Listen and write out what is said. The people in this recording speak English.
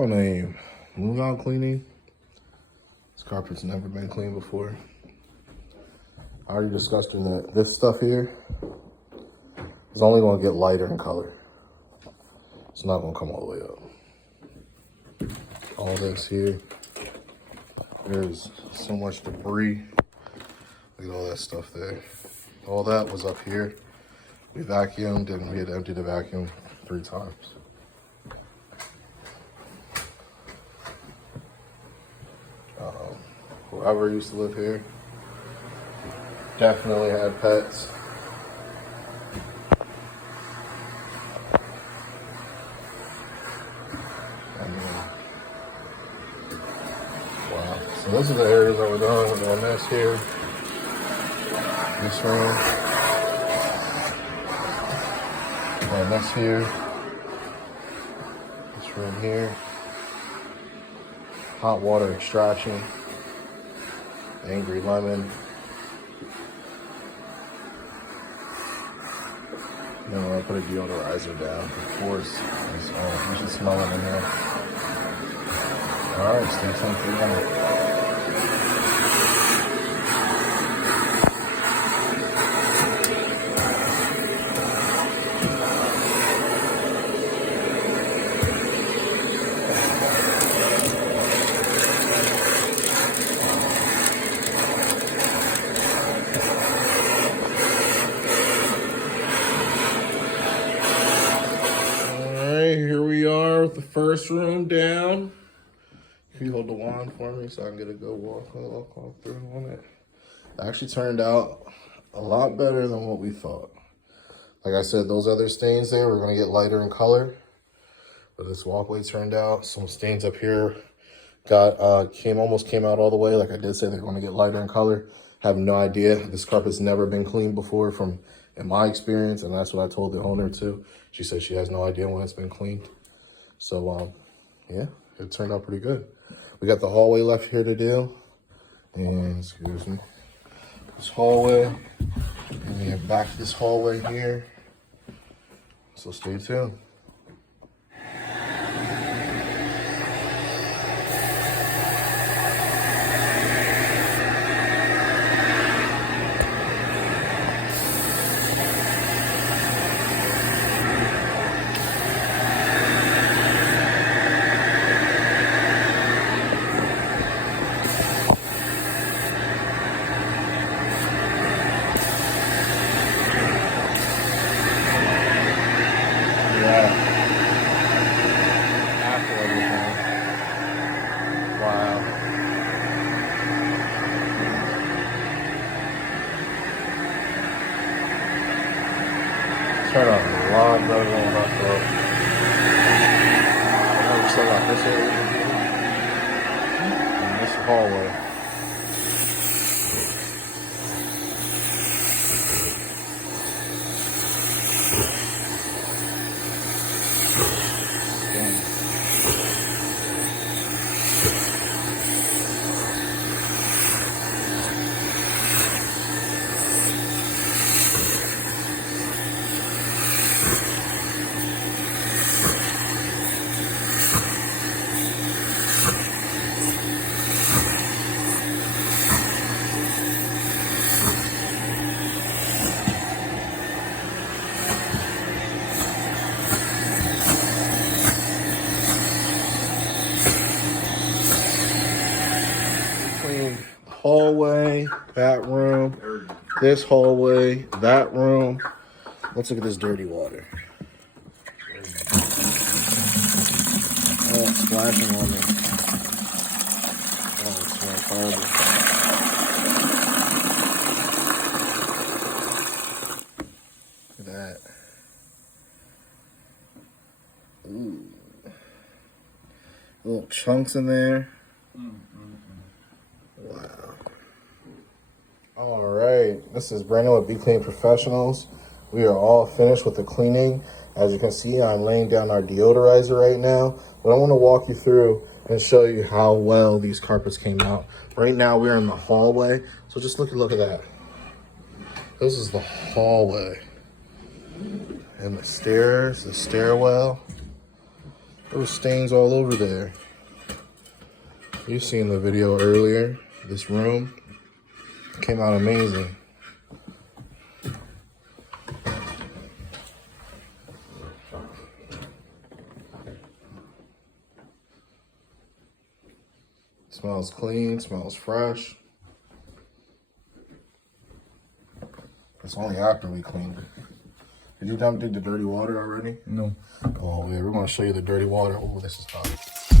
on a move out cleaning. This carpet's never been cleaned before. I already discussed in that this stuff here is only going to get lighter in color. It's not going to come all the way up. All this here, there's so much debris. Look at all that stuff there. All that was up here. We vacuumed and we had emptied the vacuum 3 times. Whoever used to live here definitely had pets. Wow. So those are the areas that we're doing. We're doing this here. This room. And this here. This room here. Hot water extraction. Angry lemon. Then we're gonna put a deodorizer down. Of course, you should smell it in there. All right, stay tuned for that. Here we are with the first room down. Can you hold the wand for me so I can get a good walk through on it? It actually turned out a lot better than what we thought. Like I said, those other stains there were going to get lighter in color, but this walkway turned out. Some stains up here almost came out all the way. Like I did say, they're going to get lighter in color. Have no idea. This carpet's never been cleaned before in my experience, and that's what I told the owner too. She said she has no idea when it's been cleaned. So, yeah, it turned out pretty good. We got the hallway left here to do. And, excuse me, this hallway. And we have back this hallway here. So stay tuned. Turn out a lot better than what I thought. I know we still got this area here. And this hallway. Hallway, that room, this hallway, that room. Let's look at this dirty water. Oh, it's splashing on me. Oh, it smells horrible. Look at that. Ooh. Little chunks in there. Wow. All right, this is Brandon with Be Clean Professionals. We are all finished with the cleaning. As you can see, I'm laying down our deodorizer right now, but I want to walk you through and show you how well these carpets came out. Right now, we're in the hallway, so just look at that. This is the hallway. And the stairs, the stairwell. There was stains all over there. You seen the video earlier. This room came out amazing. Smells clean, smells fresh. It's only after we cleaned it. Did you dump the dirty water already? No. Oh, yeah, we're gonna show you the dirty water. Oh, this is hot.